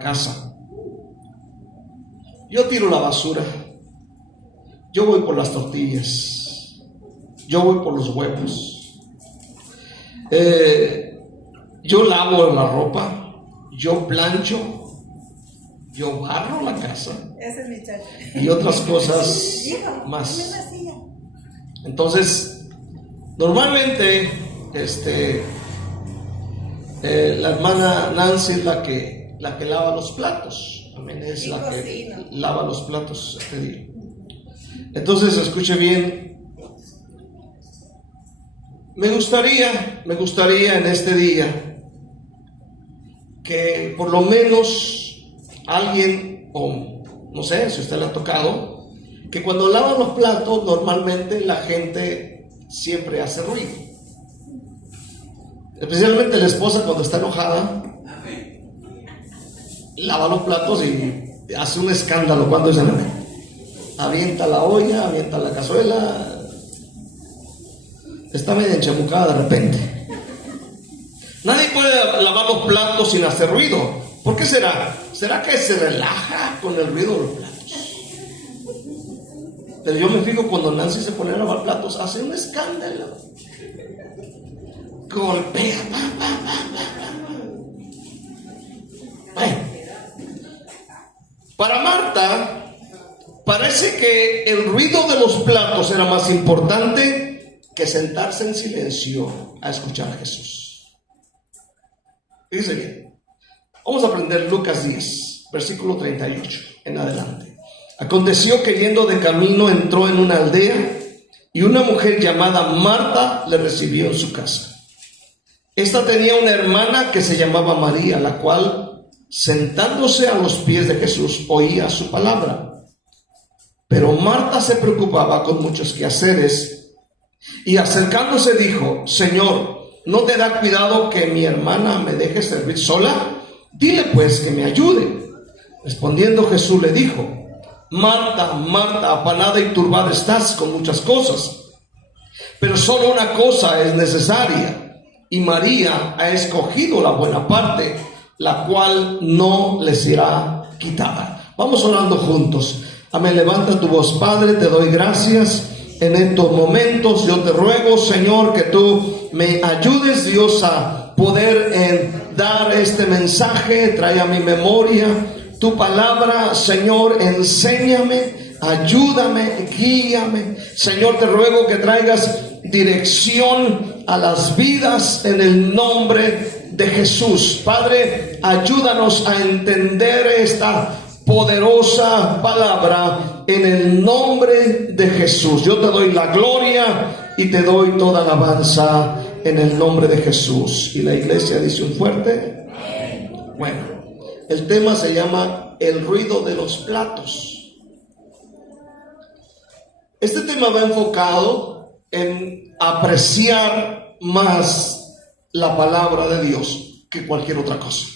casa. Yo tiro la basura, yo voy por las tortillas, yo voy por los huevos, yo lavo la ropa, yo plancho, yo barro la casa y otras cosas más. Entonces, normalmente la hermana Nancy es la que lava los platos. Amén, es la que lava los platos este día. Entonces, escuche bien. Me gustaría en este día que por lo menos alguien, o no sé si a usted le ha tocado, que cuando lava los platos normalmente la gente siempre hace ruido. Especialmente la esposa cuando está enojada, lava los platos y hace un escándalo cuando se avienta la olla, avienta la cazuela, está medio enchamucada de repente. Nadie puede lavar los platos sin hacer ruido. ¿Por qué será? ¿Será que se relaja con el ruido de los platos? Pero yo me fijo cuando Nancy se pone a lavar platos, hace un escándalo, golpea, Para Marta parece que el ruido de los platos era más importante que sentarse en silencio a escuchar a Jesús. Fíjense bien. Vamos a aprender Lucas 10, versículo 38 en adelante. Aconteció que yendo de camino entró en una aldea y una mujer llamada Marta le recibió en su casa. Esta tenía una hermana que se llamaba María, la cual, sentándose a los pies de Jesús, oía su palabra. Pero Marta se preocupaba con muchos quehaceres y acercándose dijo: Señor, ¿no te da cuidado que mi hermana me deje servir sola? Dile pues que me ayude. Respondiendo Jesús le dijo: Marta, Marta, afanada y turbada estás con muchas cosas, pero solo una cosa es necesaria, y María ha escogido la buena parte, la cual no le será quitada. Vamos orando juntos. Amén. Levanta tu voz. Padre, te doy gracias en estos momentos. Yo te ruego, Señor, que tú me ayudes, Dios, a poder dar este mensaje. Trae a mi memoria tu palabra, Señor. Enséñame, ayúdame, guíame. Señor, te ruego que traigas dirección a las vidas en el nombre de Jesús. Padre, ayúdanos a entender esta poderosa palabra en el nombre de Jesús. Yo te doy la gloria y te doy toda alabanza en el nombre de Jesús. Y la iglesia dice un fuerte amén. Bueno, el tema se llama el ruido de los platos. Este tema va enfocado en apreciar más la palabra de Dios que cualquier otra cosa.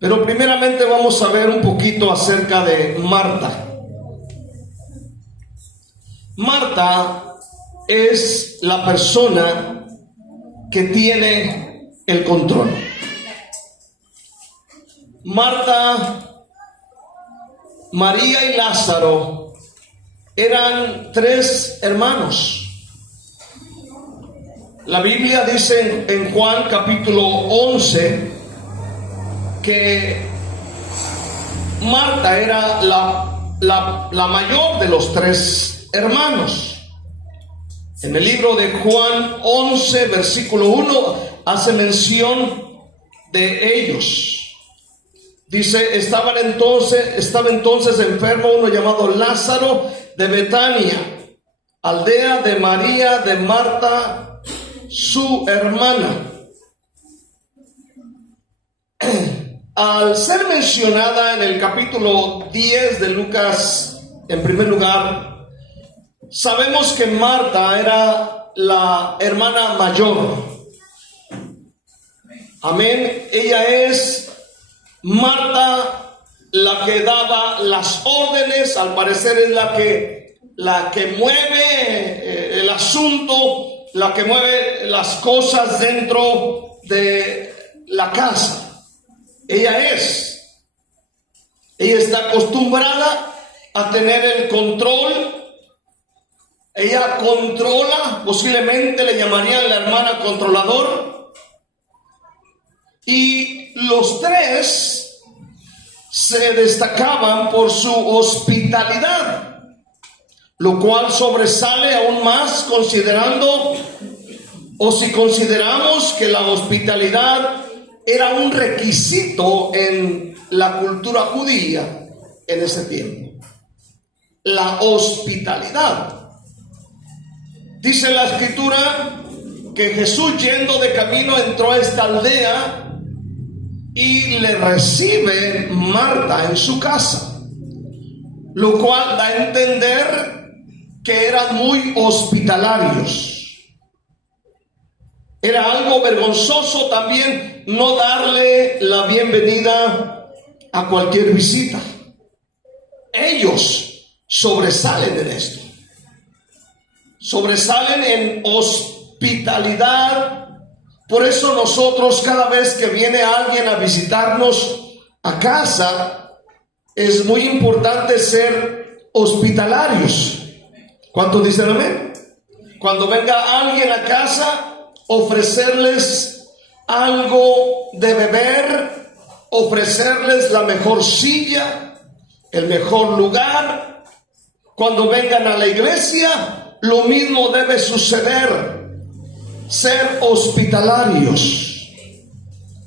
Pero primeramente vamos a ver un poquito acerca de Marta. Marta es la persona que tiene el control. Marta, María y Lázaro eran 3 hermanos. La Biblia dice en Juan capítulo 11 que Marta era la mayor de los 3 hermanos. En el libro de Juan 11 versículo 1 hace mención de ellos. Dice: estaba entonces enfermo uno llamado Lázaro de Betania, aldea de María de Marta, su hermana. Al ser mencionada en el capítulo 10 de Lucas, en primer lugar, sabemos que Marta era la hermana mayor. Amén. Ella es Marta, la que daba las órdenes. Al parecer es la que mueve el asunto, la que mueve las cosas dentro de la casa. Ella está acostumbrada a tener el control. Ella controla, posiblemente le llamarían la hermana controlador. Y los tres se destacaban por su hospitalidad, lo cual sobresale aún más si consideramos que la hospitalidad era un requisito en la cultura judía en ese tiempo. La hospitalidad. Dice la escritura que Jesús, yendo de camino, entró a esta aldea y le recibe Marta en su casa, lo cual da a entender que eran muy hospitalarios. Era algo vergonzoso también no darle la bienvenida a cualquier visita. Ellos sobresalen en esto. Sobresalen en hospitalidad. Por eso nosotros, cada vez que viene alguien a visitarnos a casa, es muy importante ser hospitalarios. ¿Cuántos dicen amén? Cuando venga alguien a casa, ofrecerles algo de beber, ofrecerles la mejor silla, el mejor lugar. Cuando vengan a la iglesia, lo mismo debe suceder. Ser hospitalarios,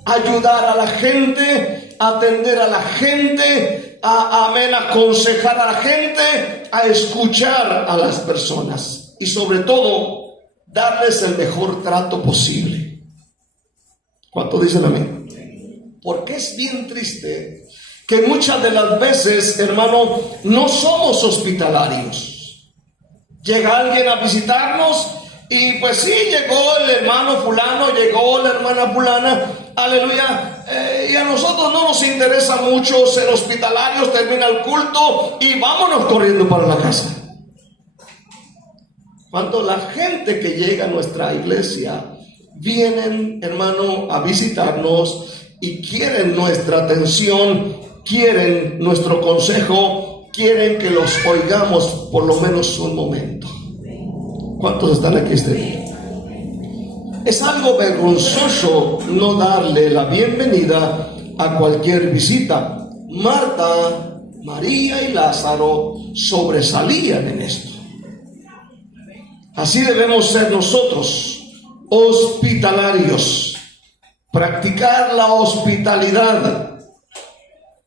ayudar a la gente, atender a la gente, aconsejar a la gente, a escuchar a las personas y sobre todo darles el mejor trato posible. ¿Cuánto dicen amén? Porque es bien triste que muchas de las veces, hermano, no somos hospitalarios. Llega alguien a visitarnos y pues sí, llegó el hermano fulano, llegó la hermana fulana, aleluya, y a nosotros no nos interesa mucho ser hospitalarios. Termina el culto y vámonos corriendo para la casa. Cuando la gente que llega a nuestra iglesia vienen, hermano, a visitarnos y quieren nuestra atención, quieren nuestro consejo, quieren que los oigamos por lo menos un momento. ¿Cuántos están aquí este día? Es algo vergonzoso no darle la bienvenida a cualquier visita. Marta, María y Lázaro sobresalían en esto. Así debemos ser nosotros, hospitalarios, practicar la hospitalidad.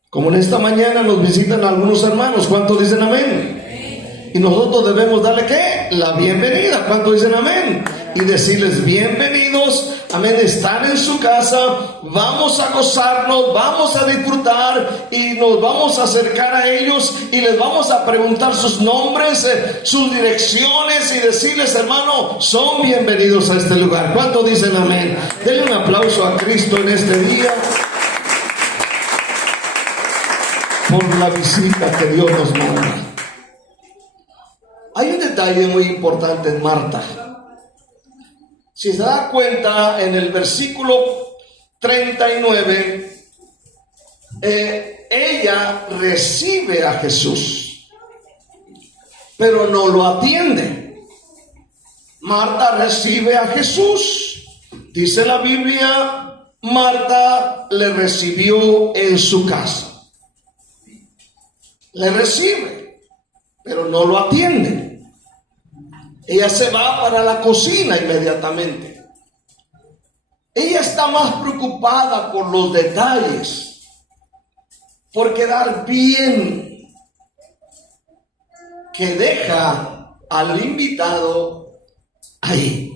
Como en esta mañana nos visitan algunos hermanos, ¿cuántos dicen amén? Y nosotros debemos darle ¿qué? La bienvenida. ¿Cuántos dicen amén? Y decirles bienvenidos, amén, están en su casa, vamos a gozarnos, vamos a disfrutar y nos vamos a acercar a ellos y les vamos a preguntar sus nombres, sus direcciones y decirles, hermano, son bienvenidos a este lugar. ¿Cuántos dicen amén? Denle un aplauso a Cristo en este día por la visita que Dios nos manda. Hay un detalle muy importante en Marta. Si se da cuenta, en el versículo 39, ella recibe a Jesús, pero no lo atiende. Marta recibe a Jesús. Dice la Biblia, Marta le recibió en su casa. Le recibe, pero no lo atiende. Ella se va para la cocina inmediatamente. Ella está más preocupada por los detalles, por quedar bien, que deja al invitado ahí.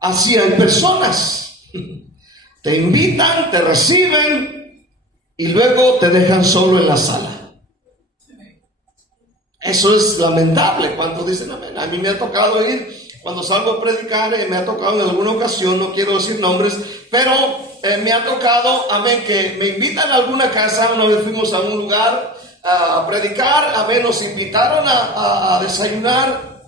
Así hay personas. Te invitan, te reciben y luego te dejan solo en la sala. Eso es lamentable. ¿Cuántos dicen amén? A mí me ha tocado ir, cuando salgo a predicar, me ha tocado en alguna ocasión, no quiero decir nombres, pero me ha tocado, amén, que me invitan a alguna casa. Una vez fuimos a un lugar a predicar, amén, nos invitaron a desayunar.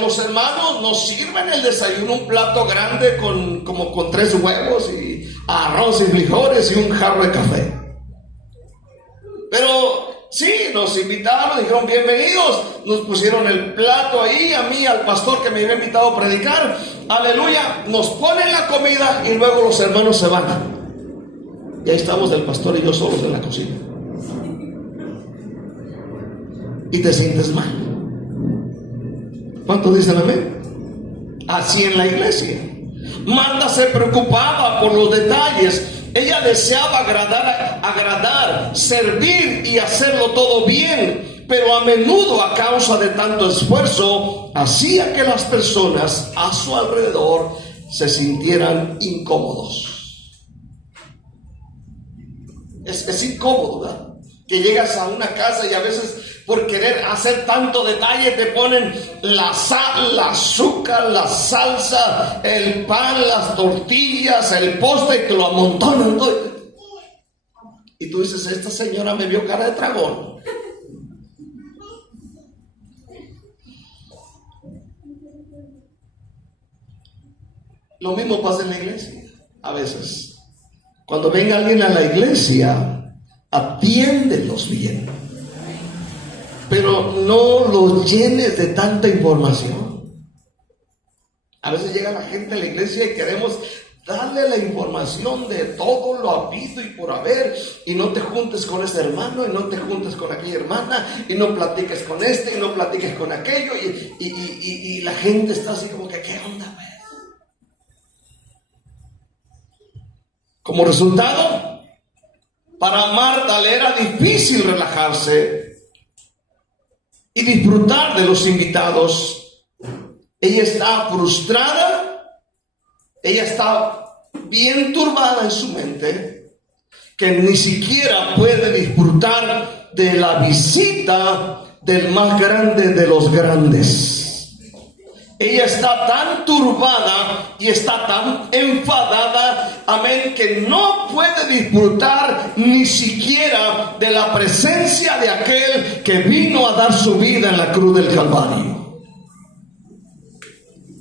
Los hermanos nos sirven el desayuno, un plato grande con 3 huevos y arroz y frijoles y un jarro de café. Pero sí, nos invitaron, dijeron bienvenidos, nos pusieron el plato ahí, a mí, al pastor que me había invitado a predicar, aleluya, nos ponen la comida y luego los hermanos se van. Y ahí estamos el pastor y yo solos en la cocina. Y te sientes mal. ¿Cuántos dicen amén? Así en la iglesia. Marta se preocupaba por los detalles. Ella deseaba agradar, servir y hacerlo todo bien, pero a menudo a causa de tanto esfuerzo hacía que las personas a su alrededor se sintieran incómodos. Es incómodo, ¿verdad? Que llegas a una casa y a veces por querer hacer tanto detalle te ponen la sal, el azúcar, la salsa, el pan, las tortillas, el postre y te lo amontonan todo. Y tú dices, esta señora me vio cara de dragón. Lo mismo pasa en la iglesia a veces. Cuando venga alguien a la iglesia, atiéndelos bien, pero no los llenes de tanta información. A veces llega la gente a la iglesia y queremos darle la información de todo lo habido y por haber, y no te juntes con ese hermano, y no te juntes con aquella hermana, y no platiques con este, y no platiques con aquello, y la gente está así como que, ¿qué onda, pues? Como resultado, para Marta le era difícil relajarse y disfrutar de los invitados. Ella está frustrada, ella está bien turbada en su mente, que ni siquiera puede disfrutar de la visita del más grande de los grandes. Ella está tan turbada y está tan enfadada, amén, que no puede disfrutar ni siquiera de la presencia de aquel que vino a dar su vida en la cruz del Calvario.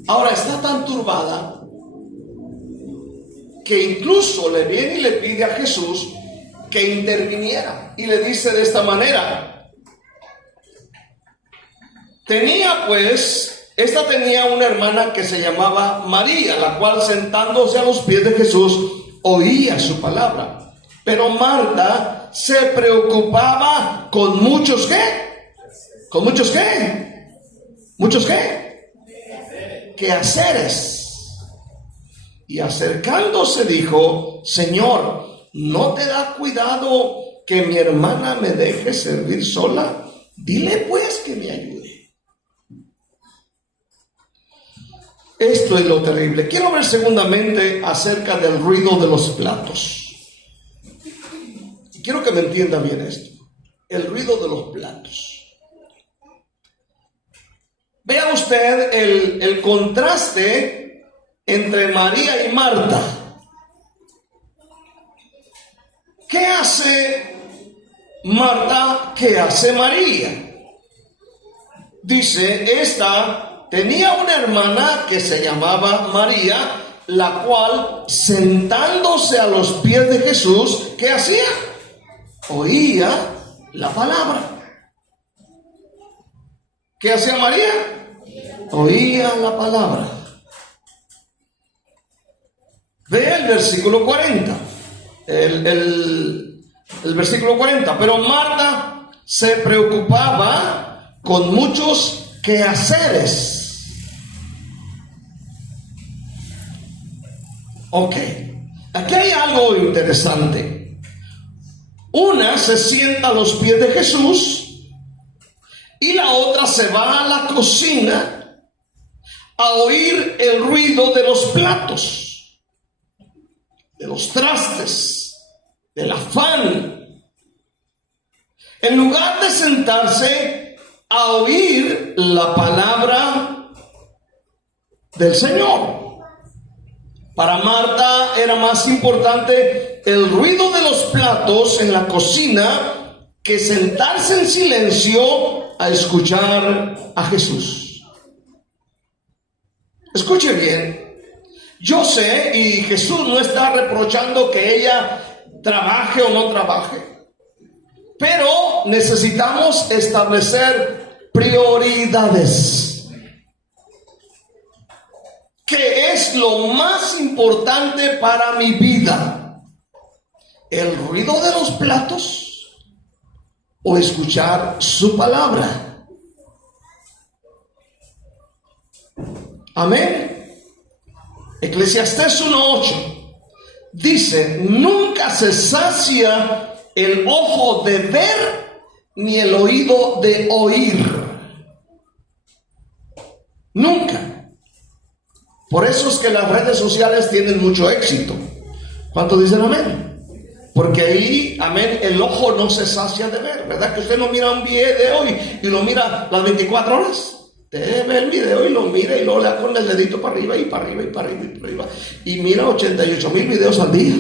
Ahora está tan turbada que incluso le viene y le pide a Jesús que interviniera, y le dice de esta manera: esta tenía una hermana que se llamaba María, la cual sentándose a los pies de Jesús oía su palabra. Pero Marta se preocupaba con muchos ¿qué? ¿Con muchos qué? ¿Muchos qué? Quehaceres. Y acercándose dijo: Señor, ¿no te da cuidado que mi hermana me deje servir sola? Dile pues que me ayude. Esto es lo terrible. Quiero ver segundamente acerca del ruido de los platos. Y quiero que me entienda bien esto. El ruido de los platos. Vea usted el contraste entre María y Marta. ¿Qué hace Marta? ¿Qué hace María? Dice, esta tenía una hermana que se llamaba María, la cual sentándose a los pies de Jesús, ¿qué hacía? Oía la palabra. ¿Qué hacía María? Oía la palabra. Ve el versículo 40. El versículo 40. Pero Marta se preocupaba con muchos quehaceres. Ok, aquí hay algo interesante. Una se sienta a los pies de Jesús y la otra se va a la cocina a oír el ruido de los platos, de los trastes, del afán. En lugar de sentarse a oír la palabra del Señor. Para Marta era más importante el ruido de los platos en la cocina que sentarse en silencio a escuchar a Jesús. Escuche bien, Yo sé, y Jesús no está reprochando que ella trabaje o no trabaje, pero necesitamos establecer prioridades. ¿Qué es lo más importante para mi vida? ¿El ruido de los platos o escuchar su palabra? Amén. Eclesiastés 1:8 dice: nunca se sacia el ojo de ver ni el oído de oír. Nunca. Por eso es que las redes sociales tienen mucho éxito. ¿Cuántos dicen amén? Porque ahí, amén, el ojo no se sacia de ver. ¿Verdad que usted no mira un video de hoy y lo mira las 24 horas? Usted ve el video y lo mira y luego le da con el dedito para arriba y para arriba y para arriba y para arriba. Y mira 88,000 videos al día.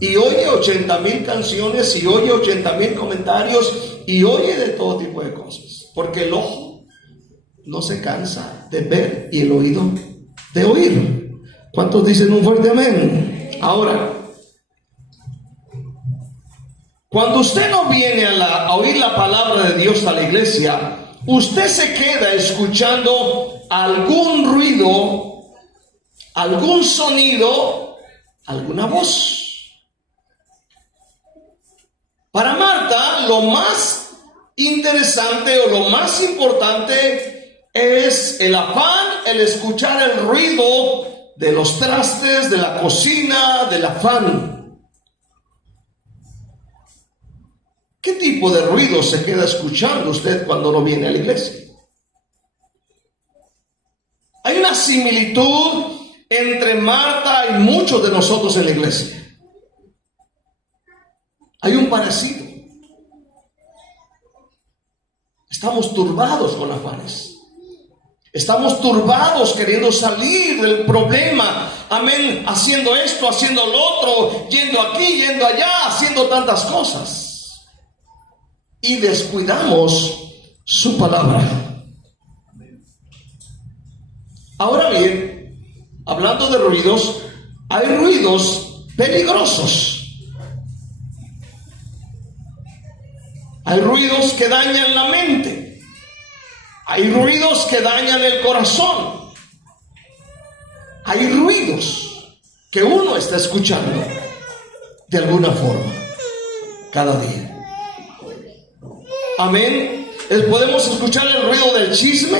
Y oye 80,000 canciones y oye 80,000 comentarios y oye de todo tipo de cosas. Porque el ojo no se cansa de ver y el oído de oír. ¿Cuántos dicen un fuerte amén? Ahora, cuando usted no viene a oír la palabra de Dios a la iglesia, usted se queda escuchando algún ruido, algún sonido, alguna voz. Para Marta, lo más interesante o lo más importante es el afán, el escuchar el ruido de los trastes, de la cocina, del afán. ¿Qué tipo de ruido se queda escuchando usted cuando no viene a la iglesia? Hay una similitud entre Marta y muchos de nosotros en la iglesia. Hay un parecido. Estamos turbados con afanes. Estamos turbados queriendo salir del problema. Amén. Haciendo esto, haciendo lo otro, yendo aquí, yendo allá, haciendo tantas cosas. Y descuidamos su palabra. Ahora bien, hablando de ruidos, hay ruidos peligrosos. Hay ruidos que dañan la mente. Hay ruidos que dañan el corazón. Hay ruidos que uno está escuchando de alguna forma cada día. Amén. Podemos escuchar el ruido del chisme,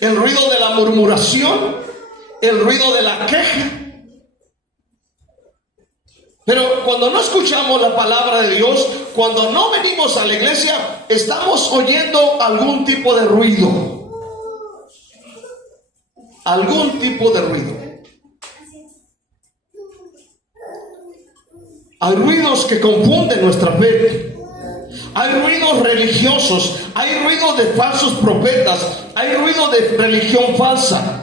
el ruido de la murmuración, el ruido de la queja. Pero cuando no escuchamos la palabra de Dios, cuando no venimos a la iglesia, estamos oyendo algún tipo de ruido. Algún tipo de ruido. Hay ruidos que confunden nuestra fe. Hay ruidos religiosos. Hay ruidos de falsos profetas. Hay ruido de religión falsa.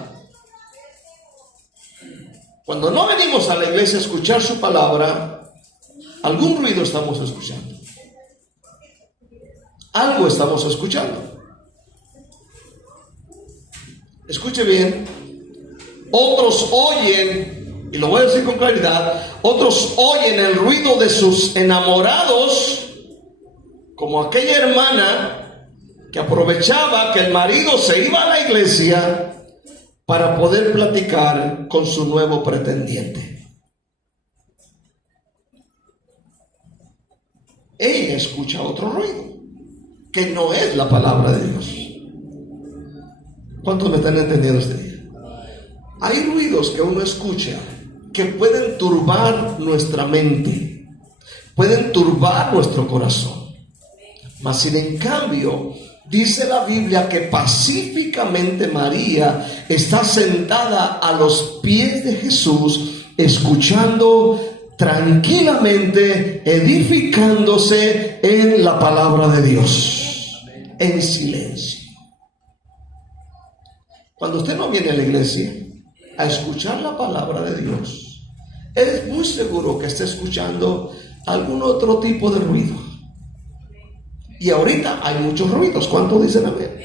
Cuando no venimos a la iglesia a escuchar su palabra, algún ruido estamos escuchando. Algo estamos escuchando. Escuche bien. Otros oyen, y lo voy a decir con claridad, otros oyen el ruido de sus enamorados, como aquella hermana que aprovechaba que el marido se iba a la iglesia para poder platicar con su nuevo pretendiente. Ella escucha otro ruido, que no es la palabra de Dios. ¿Cuántos me están entendiendo este día? Hay ruidos que uno escucha que pueden turbar nuestra mente, pueden turbar nuestro corazón. Mas sin en cambio, dice la Biblia que pacíficamente María está sentada a los pies de Jesús, escuchando tranquilamente, edificándose en la palabra de Dios, en silencio. Cuando usted no viene a la iglesia a escuchar la palabra de Dios, es muy seguro que esté escuchando algún otro tipo de ruido. Y ahorita hay muchos ruidos. ¿Cuántos dicen amén?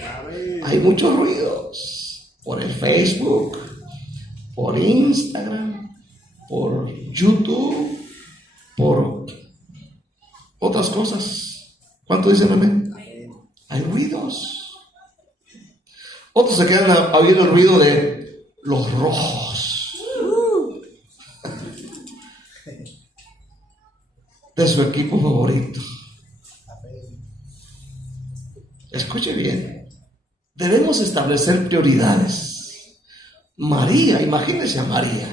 Hay muchos ruidos por el Facebook, por Instagram, por YouTube, por otras cosas. ¿Cuánto dicen amén? Hay ruidos. Otros se quedan a oír el ruido de los rojos, de su equipo favorito. Escuche bien, debemos establecer prioridades. María, imagínese a María.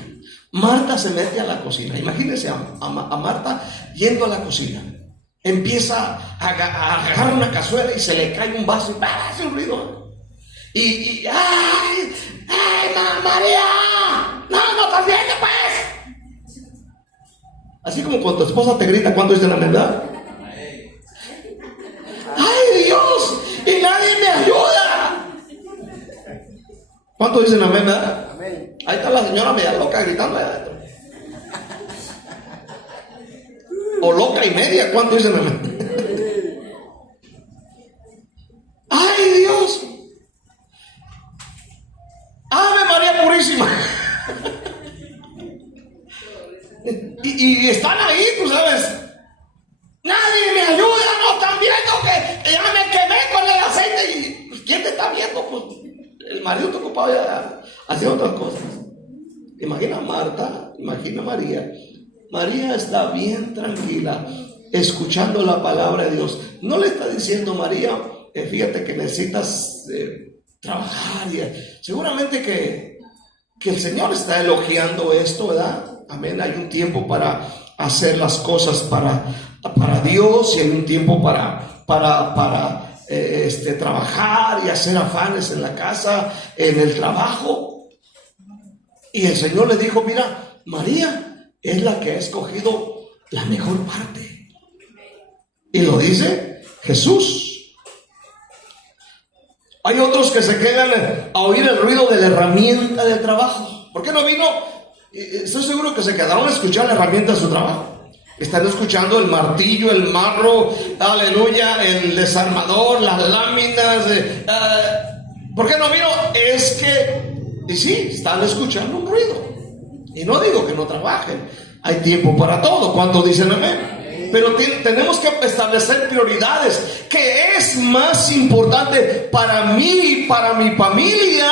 Marta se mete a la cocina. Imagínese a Marta yendo a la cocina. Empieza a agarrar una cazuela y se le cae un vaso y hace un ruido. ¡ay, María! ¡No estás viendo, pues! Así como cuando tu esposa te grita, ¿cuánto dicen amén, verdad? ¡Ay, Dios! ¡Y nadie me ayuda! ¿Cuánto dicen amén, verdad? Amén. Ahí está la señora media loca gritando allá adentro. O loca y media, ¿cuánto dicen amén? ¡Ay, Dios! ¡Ave María Purísima! y están ahí, tú sabes. Nadie me ayuda, no están viendo que ya me quemé con el aceite. Y pues, ¿quién te está viendo? Pues el marido está ocupado ya haciendo otras cosas. Imagina a Marta, imagina a María. María está bien tranquila, escuchando la palabra de Dios. No le está diciendo, María, fíjate que necesitas trabajar. Seguramente que el Señor está elogiando esto, ¿verdad? Amén. Hay un tiempo para hacer las cosas para Dios, y hay un tiempo para trabajar y hacer afanes en la casa, en el trabajo. Y el Señor le dijo, mira, María es la que ha escogido la mejor parte. Y lo dice Jesús. Hay otros que se quedan a oír el ruido de la herramienta del trabajo. ¿Por qué no vino? Estoy seguro que se quedaron a escuchar la herramienta de su trabajo. Están escuchando el martillo, el marro, aleluya, el desarmador, las láminas. ¿Por qué no vino? Es que, y sí, están escuchando un ruido. Y no digo que no trabajen. Hay tiempo para todo. ¿Cuántos dicen amén? Pero tenemos que establecer prioridades. ¿Qué es más importante para mí y para mi familia?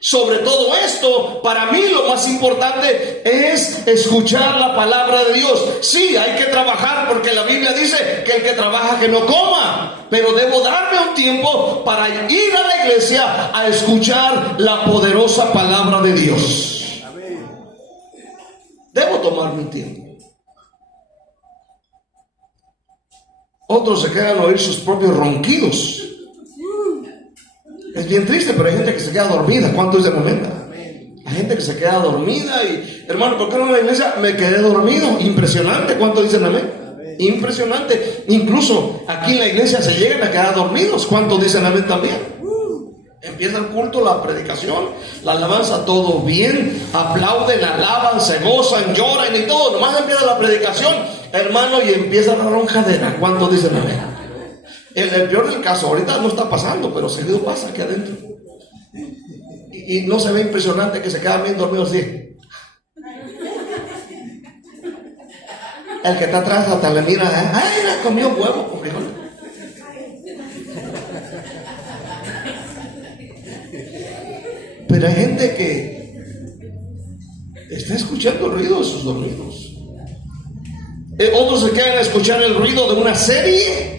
Sobre todo esto, para mí lo más importante es escuchar la palabra de Dios. Sí, hay que trabajar porque la Biblia dice que el que trabaja que no coma. Pero debo darme un tiempo para ir a la iglesia a escuchar la poderosa palabra de Dios. Debo tomarme un tiempo. Otros se quedan a oír sus propios ronquidos. Es bien triste, pero hay gente que se queda dormida. ¿Cuánto es de momento? Hay gente que se queda dormida y, hermano, ¿por qué no en la iglesia me quedé dormido? Impresionante. ¿Cuánto dicen amén? Impresionante. Incluso aquí en la iglesia se llegan a quedar dormidos. ¿Cuánto dicen amén también? Empieza el culto, la predicación, la alabanza, todo bien, aplauden, alaban, se gozan, lloran y todo. Nomás empieza la predicación, hermano, y empieza la ronjadera. ¿Cuánto dicen amén? El peor del caso, ahorita no está pasando, pero seguido pasa aquí adentro. Y no se ve impresionante que se quedan bien dormidos así. El que está atrás hasta le mira, ¡ay, le comió huevo con frijoles! Pero hay gente que está escuchando el ruido de sus dormidos. Otros se quedan a escuchar el ruido de una serie,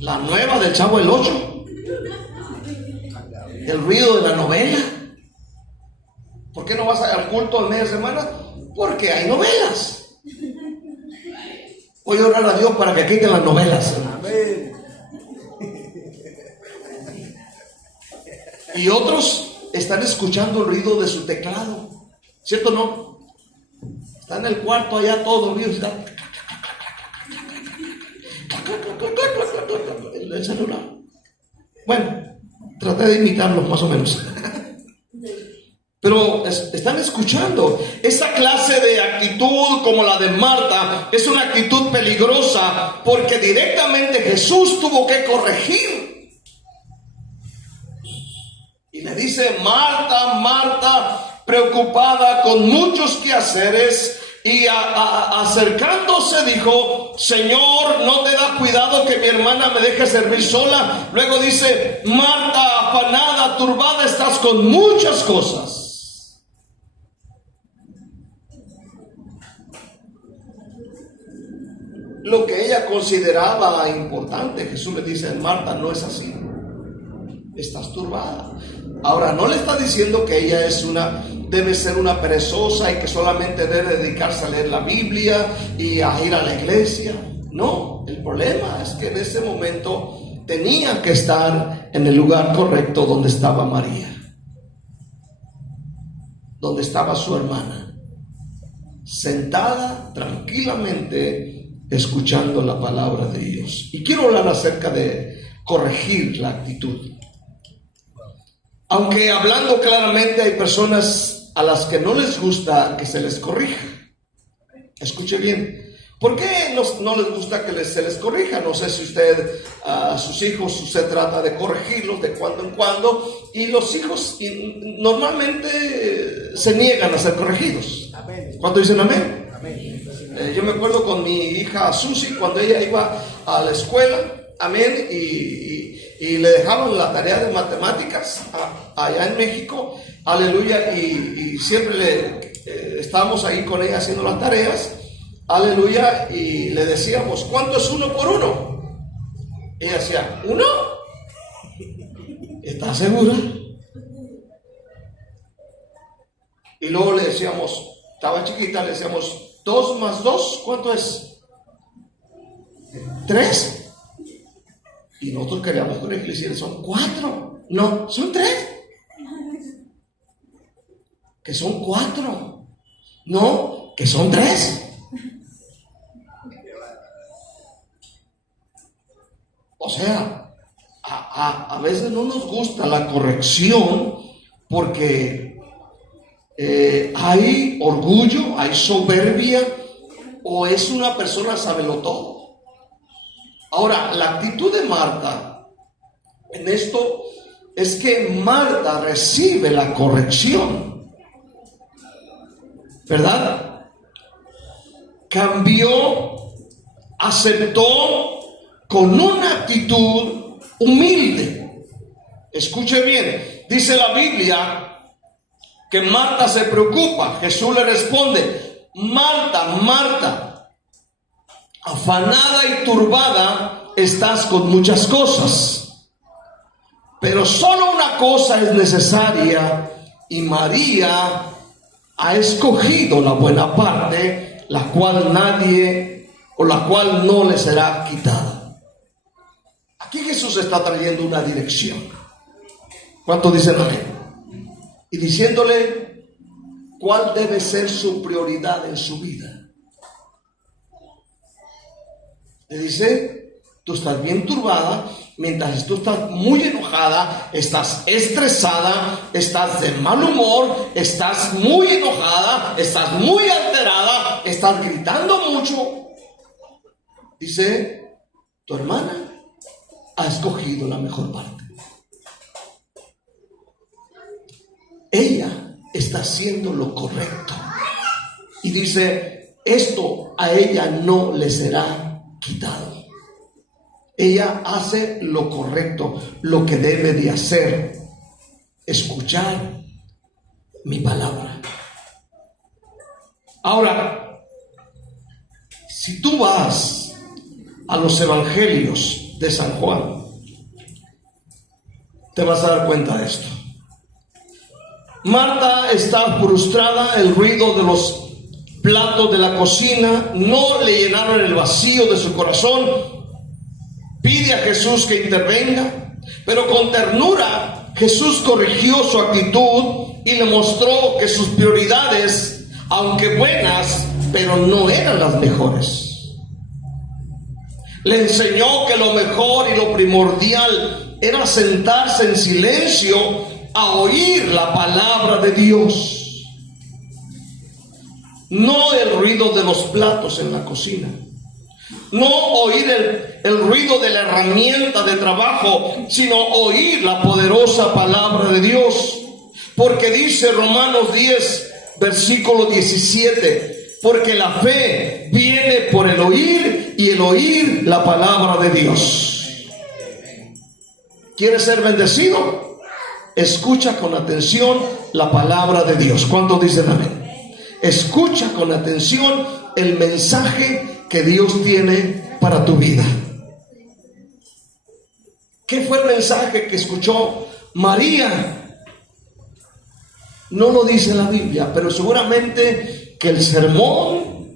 la nueva del Chavo del 8, el ruido de la novela. ¿Por qué no vas al culto al media semana? Porque hay novelas. Voy a orar a Dios para que quiten las novelas. Amén. Y otros están escuchando el ruido de su teclado. ¿Cierto o no? Está en el cuarto allá todo dormido. Está el celular. Bueno, traté de imitarlos más o menos. Pero están escuchando. Esa clase de actitud como la de Marta es una actitud peligrosa, porque directamente Jesús tuvo que corregir. Y Y le dice: Marta, Marta, preocupada con muchos quehaceres. Y acercándose dijo: Señor, ¿no te da cuidado que mi hermana me deje servir sola? Luego dice: Marta, afanada, turbada estás con muchas cosas. Lo que ella consideraba importante, Jesús le dice: Marta, no es así. Estás turbada. Ahora, no le está diciendo que ella debe ser una perezosa y que solamente debe dedicarse a leer la Biblia y a ir a la iglesia. No, el problema es que en ese momento tenía que estar en el lugar correcto donde estaba María, donde estaba su hermana, sentada tranquilamente escuchando la palabra de Dios. Y quiero hablar acerca de corregir la actitud. Aunque hablando claramente, hay personas a las que no les gusta que se les corrija. Escuche bien. ¿Por qué no les gusta que se les corrija? No sé si a sus hijos usted trata de corregirlos de cuando en cuando, y los hijos normalmente se niegan a ser corregidos. ¿Cuánto dicen amén? Yo me acuerdo con mi hija Susi, cuando ella iba a la escuela, amén, y le dejaban la tarea de matemáticas allá en México, aleluya, y siempre estábamos ahí con ella haciendo las tareas, aleluya, y le decíamos: ¿cuánto es 1 por 1? Ella decía: ¿1? ¿Estás segura? Y luego le decíamos, estaba chiquita, le decíamos: 2 más 2, ¿cuánto es? 3. Y nosotros queríamos corregirle y decirle: son 4. No, son 3. Que son 4. No, que son 3. O sea, a veces no nos gusta la corrección porque hay orgullo, hay soberbia, o es una persona sabelotodo. Ahora, la actitud de Marta en esto es que Marta recibe la corrección, ¿verdad? Cambió, aceptó con una actitud humilde. Escuche bien, dice la Biblia que Marta se preocupa. Jesús le responde: Marta, Marta, afanada y turbada estás con muchas cosas, pero solo una cosa es necesaria, y María ha escogido la buena parte, la cual no le será quitada. Aquí Jesús está trayendo una dirección. ¿Cuántos dicen amén? Y diciéndole cuál debe ser su prioridad en su vida. Le dice: tú estás bien turbada, mientras tú estás muy enojada, estás estresada, estás de mal humor, estás muy enojada, estás muy alterada, estás gritando mucho. Dice: tu hermana ha escogido la mejor parte. Ella está haciendo lo correcto. Y dice: esto a ella no le será quitado. Ella hace lo correcto, lo que debe de hacer: escuchar mi palabra. Ahora, si tú vas a los evangelios de San Juan, te vas a dar cuenta de esto. Marta está frustrada, el ruido de los platos de la cocina no le llenaron el vacío de su corazón. Pide a Jesús que intervenga, pero con ternura Jesús corrigió su actitud y le mostró que sus prioridades, aunque buenas, pero no eran las mejores. Le enseñó que lo mejor y lo primordial era sentarse en silencio a oír la palabra de Dios. No el ruido de los platos en la cocina, No oír el ruido de la herramienta de trabajo, sino oír la poderosa palabra de Dios. Porque dice Romanos 10, versículo 17, porque la fe viene por el oír y el oír la palabra de Dios. ¿Quieres ser bendecido? Escucha con atención la palabra de Dios. ¿Cuántos dicen amén? Escucha con atención el mensaje que Dios tiene para tu vida. ¿Qué fue el mensaje que escuchó María? No lo dice la Biblia, pero seguramente que el sermón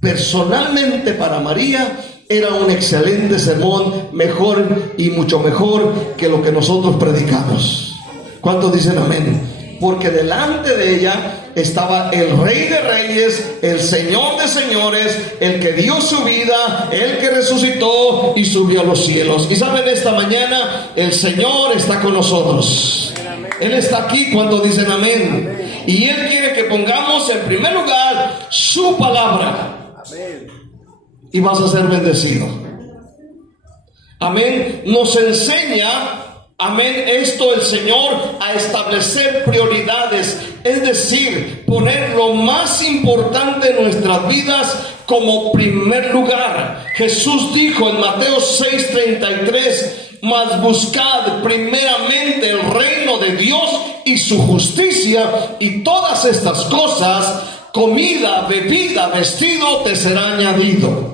personalmente para María era un excelente sermón, mejor y mucho mejor que lo que nosotros predicamos. ¿Cuántos dicen amén? Porque delante de ella estaba el Rey de Reyes, el Señor de Señores, el que dio su vida, el que resucitó y subió a los cielos. Y saben, esta mañana el Señor está con nosotros. Él está aquí cuando dicen amén. Y Él quiere que pongamos en primer lugar su palabra. Y vas a ser bendecido. Amén. Nos enseña, amén, esto el Señor, a establecer prioridades. Es decir, poner lo más importante en nuestras vidas como primer lugar. Jesús dijo en Mateo 6:33, mas buscad primeramente el reino de Dios y su justicia, y todas estas cosas, comida, bebida, vestido, te será añadido.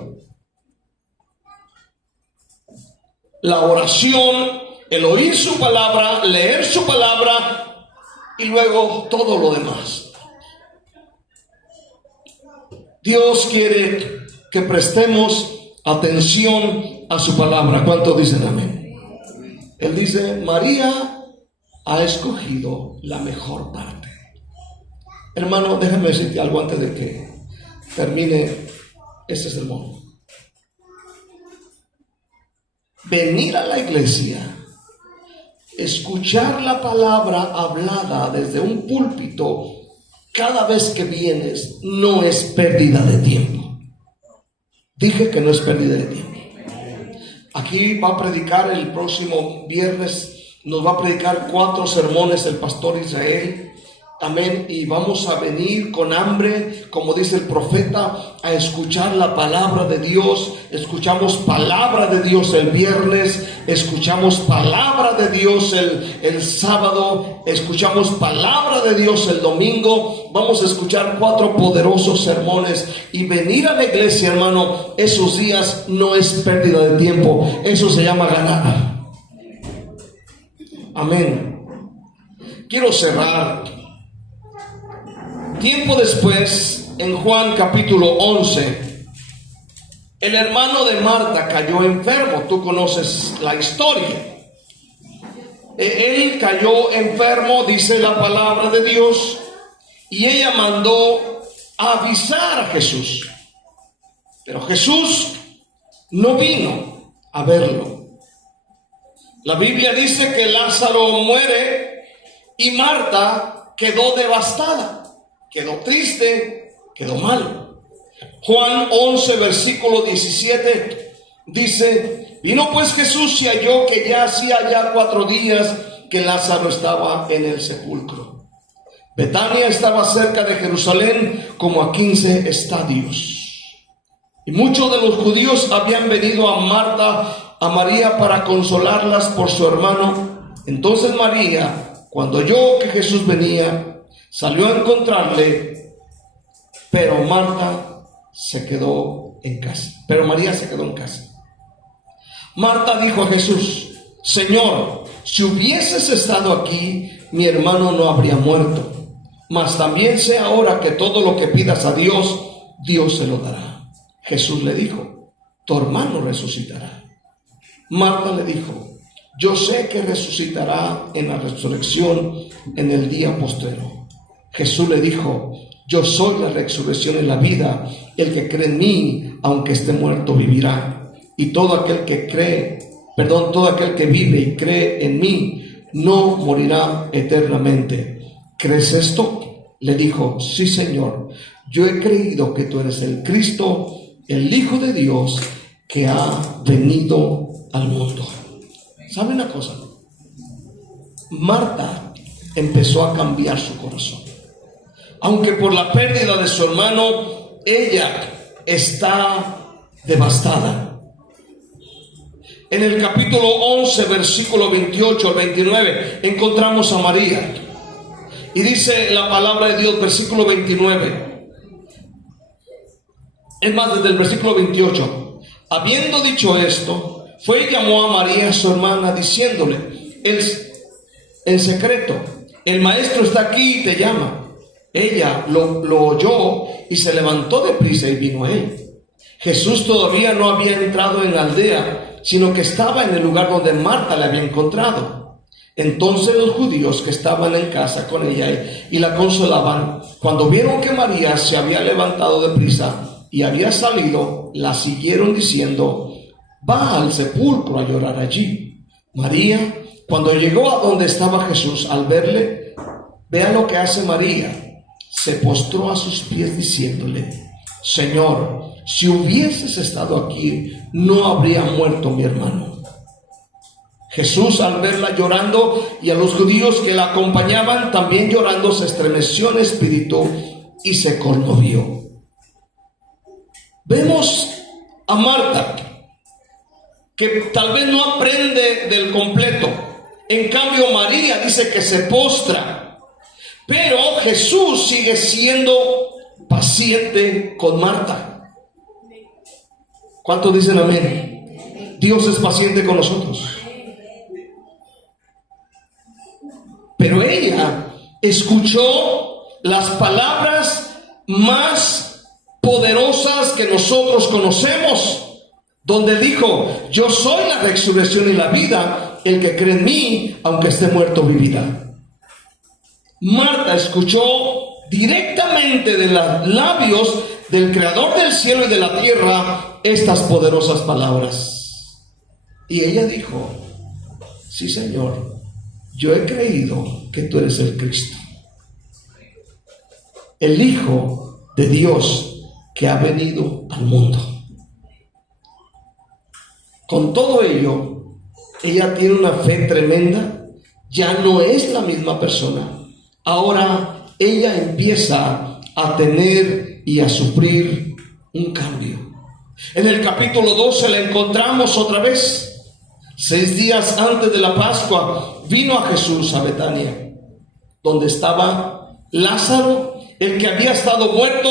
La oración, el oír su palabra, leer su palabra y luego todo lo demás. Dios quiere que prestemos atención a su palabra. ¿Cuántos dicen amén? Él dice, María ha escogido la mejor parte. Hermano, déjame decirte algo antes de que termine este sermón. Venir a la iglesia, escuchar la palabra hablada desde un púlpito cada vez que vienes, no es pérdida de tiempo. Dije que no es pérdida de tiempo. Aquí va a predicar el próximo viernes, nos va a predicar 4 sermones el pastor Israel. Amén. Y vamos a venir con hambre, como dice el profeta, a escuchar la palabra de Dios. Escuchamos palabra de Dios el viernes, escuchamos palabra de Dios el sábado, escuchamos palabra de Dios el domingo. Vamos a escuchar 4 poderosos sermones. Y venir a la iglesia, hermano, esos días no es pérdida de tiempo. Eso se llama ganar. Amén. Quiero cerrar. Tiempo después, en Juan capítulo 11, el hermano de Marta cayó enfermo. Tú conoces la historia. Él cayó enfermo, dice la palabra de Dios, y ella mandó a avisar a Jesús. Pero Jesús no vino a verlo. La Biblia dice que Lázaro muere y Marta quedó devastada. Quedó triste, quedó mal. Juan 11, versículo 17 dice, vino pues Jesús y halló que ya hacía 4 días que Lázaro estaba en el sepulcro. Betania estaba cerca de Jerusalén, como a 15 estadios. Y muchos de los judíos habían venido a Marta, a María, para consolarlas por su hermano. Entonces María, cuando oyó que Jesús venía, salió a encontrarle, pero Marta se quedó en casa. Pero María se quedó en casa. Marta dijo a Jesús, Señor, si hubieses estado aquí, mi hermano no habría muerto. Mas también sé ahora que todo lo que pidas a Dios, Dios se lo dará. Jesús le dijo, tu hermano resucitará. Marta le dijo, yo sé que resucitará en la resurrección en el día postrero. Jesús le dijo, yo soy la resurrección y la vida. El que cree en mí, aunque esté muerto, vivirá. Y todo aquel que vive y cree en mí, no morirá eternamente. ¿Crees esto? Le dijo, sí, Señor. Yo he creído que tú eres el Cristo, el Hijo de Dios que ha venido al mundo. ¿Sabe una cosa? Marta empezó a cambiar su corazón. Aunque por la pérdida de su hermano, ella está devastada. En el capítulo 11, versículo 28 al 29, encontramos a María. Y dice la palabra de Dios, versículo 29. Es más, desde el versículo 28. Habiendo dicho esto, fue y llamó a María, su hermana, diciéndole en secreto: el maestro está aquí y te llama. Ella lo oyó y se levantó deprisa y vino a él. Jesús todavía no había entrado en la aldea, sino que estaba en el lugar donde Marta le había encontrado. Entonces los judíos que estaban en casa con ella y la consolaban, cuando vieron que María se había levantado deprisa y había salido, la siguieron diciendo: va al sepulcro a llorar allí. María, cuando llegó a donde estaba Jesús, al verle, vea lo que hace María, se postró a sus pies diciéndole: Señor, si hubieses estado aquí, no habría muerto mi hermano. Jesús, al verla llorando y a los judíos que la acompañaban también llorando, se estremeció en espíritu y se conmovió. Vemos a Marta, que tal vez no aprende del completo. En cambio, María dice que se postra. Pero Jesús sigue siendo paciente con Marta. ¿Cuántos dicen amén? Dios es paciente con nosotros. Pero ella escuchó las palabras más poderosas que nosotros conocemos, donde dijo: yo soy la resurrección y la vida, el que cree en mí, aunque esté muerto, vivirá. Marta escuchó directamente de los labios del Creador del cielo y de la tierra estas poderosas palabras. Y ella dijo: sí, Señor, yo he creído que tú eres el Cristo, el Hijo de Dios que ha venido al mundo. Con todo ello, ella tiene una fe tremenda. Ya no es la misma persona. Ahora ella empieza a tener y a sufrir un cambio. En el capítulo 12 la encontramos otra vez. 6 días antes de la Pascua vino a Jesús a Betania, donde estaba Lázaro, el que había estado muerto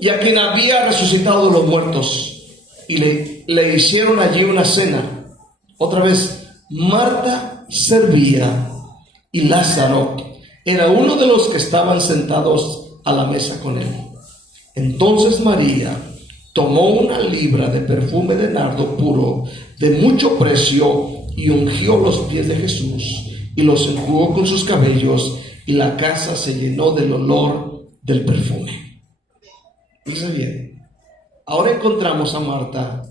y a quien había resucitado los muertos. Y le hicieron allí una cena. Otra vez, Marta servía y Lázaro era uno de los que estaban sentados a la mesa con él. Entonces María tomó una libra de perfume de nardo puro de mucho precio y ungió los pies de Jesús y los enjugó con sus cabellos, y la casa se llenó del olor del perfume. Dice bien. Ahora encontramos a Marta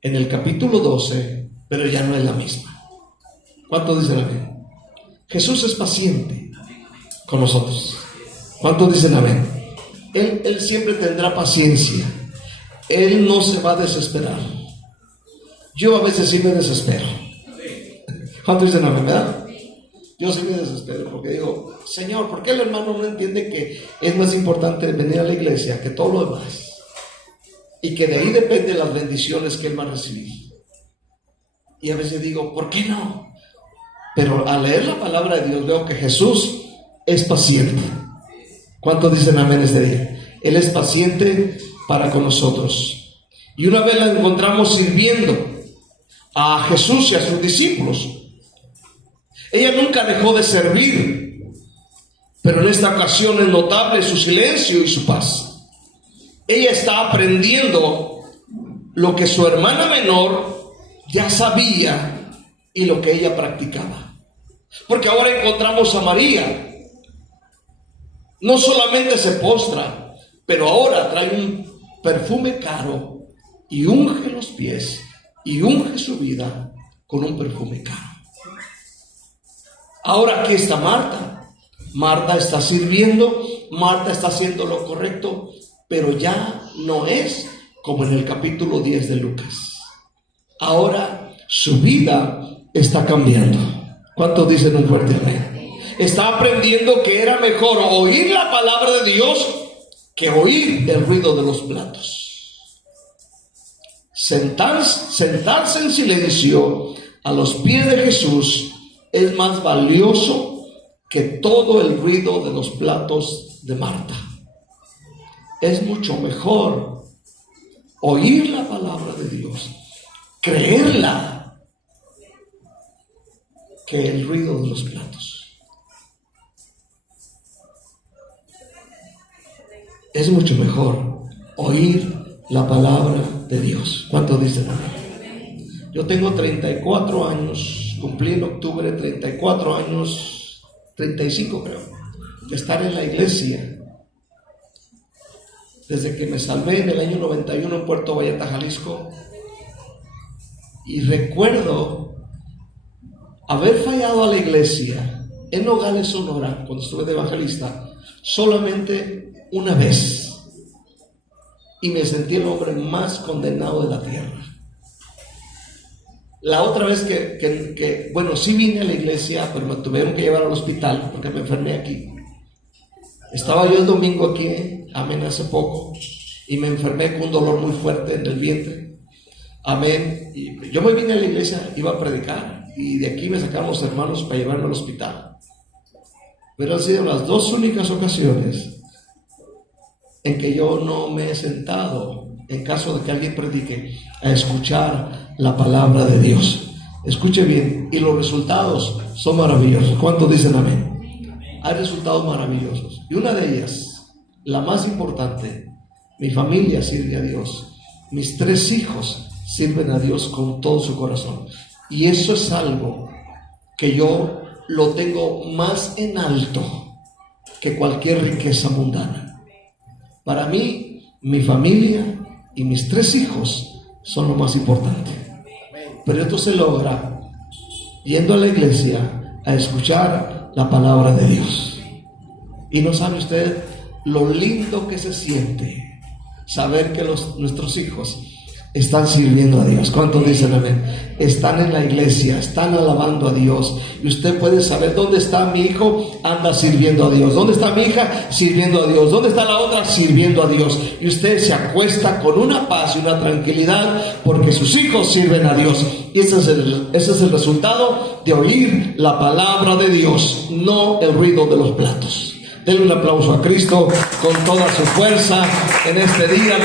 en el capítulo 12, pero ya no es la misma. ¿Cuántos dicen amén? Jesús es paciente con nosotros. ¿Cuántos dicen amén? Él siempre tendrá paciencia. Él no se va a desesperar. Yo a veces sí me desespero. ¿Cuántos dicen amén, verdad? Yo sí me desespero porque digo: Señor, ¿por qué el hermano no entiende que es más importante venir a la iglesia que todo lo demás? Y que de ahí dependen las bendiciones que él va a recibir. Y a veces digo: ¿por qué no? Pero al leer la palabra de Dios veo que Jesús es paciente. ¿Cuántos dicen amén este día? Él es paciente para con nosotros. Y una vez la encontramos sirviendo a Jesús y a sus discípulos. Ella nunca dejó de servir, pero en esta ocasión es notable su silencio y su paz. Ella está aprendiendo lo que su hermana menor ya sabía y lo que ella practicaba. Porque ahora encontramos a María. No solamente se postra, pero ahora trae un perfume caro y unge los pies y unge su vida con un perfume caro. Ahora aquí está Marta. Marta está sirviendo, Marta está haciendo lo correcto, pero ya no es como en el capítulo 10 de Lucas. Ahora su vida está cambiando. ¿Cuántos dicen un fuerte amén? Está aprendiendo que era mejor oír la palabra de Dios que oír el ruido de los platos. Sentarse en silencio a los pies de Jesús es más valioso que todo el ruido de los platos de Marta. Es mucho mejor oír la palabra de Dios, creerla, que el ruido de los platos. Es mucho mejor oír la palabra de Dios. ¿Cuántos dicen amén? Yo tengo 34 años, cumplí en octubre 34 años, 35 creo, de estar en la iglesia. Desde que me salvé en el año 91 en Puerto Vallarta, Jalisco. Y recuerdo haber fallado a la iglesia en Nogales, Sonora, cuando estuve de evangelista, solamente una vez, y me sentí el hombre más condenado de la tierra. La otra vez bueno, sí vine a la iglesia, pero me tuvieron que llevar al hospital porque me enfermé aquí. Estaba yo el domingo aquí, amén, hace poco, y me enfermé con un dolor muy fuerte en el vientre, amén. Y yo me vine a la iglesia, iba a predicar, y de aquí me sacaron los hermanos para llevarme al hospital. Pero han sido las dos únicas ocasiones en que yo no me he sentado, en caso de que alguien predique, a escuchar la palabra de Dios. Escuche bien, y los resultados son maravillosos. ¿Cuántos dicen amén? Hay resultados maravillosos, y una de ellas, la más importante: mi familia sirve a Dios, mis 3 hijos sirven a Dios con todo su corazón, y eso es algo que yo lo tengo más en alto que cualquier riqueza mundana. Para mí, mi familia y mis 3 hijos son lo más importante. Pero esto se logra yendo a la iglesia a escuchar la palabra de Dios. Y no sabe usted lo lindo que se siente saber que nuestros hijos están sirviendo a Dios. ¿Cuántos dicen amén? Están en la iglesia, están alabando a Dios. Y usted puede saber: ¿dónde está mi hijo? Anda sirviendo a Dios. ¿Dónde está mi hija? Sirviendo a Dios. ¿Dónde está la otra? Sirviendo a Dios. Y usted se acuesta con una paz y una tranquilidad porque sus hijos sirven a Dios. Y ese es el resultado de oír la palabra de Dios, no el ruido de los platos. Denle un aplauso a Cristo con toda su fuerza en este día.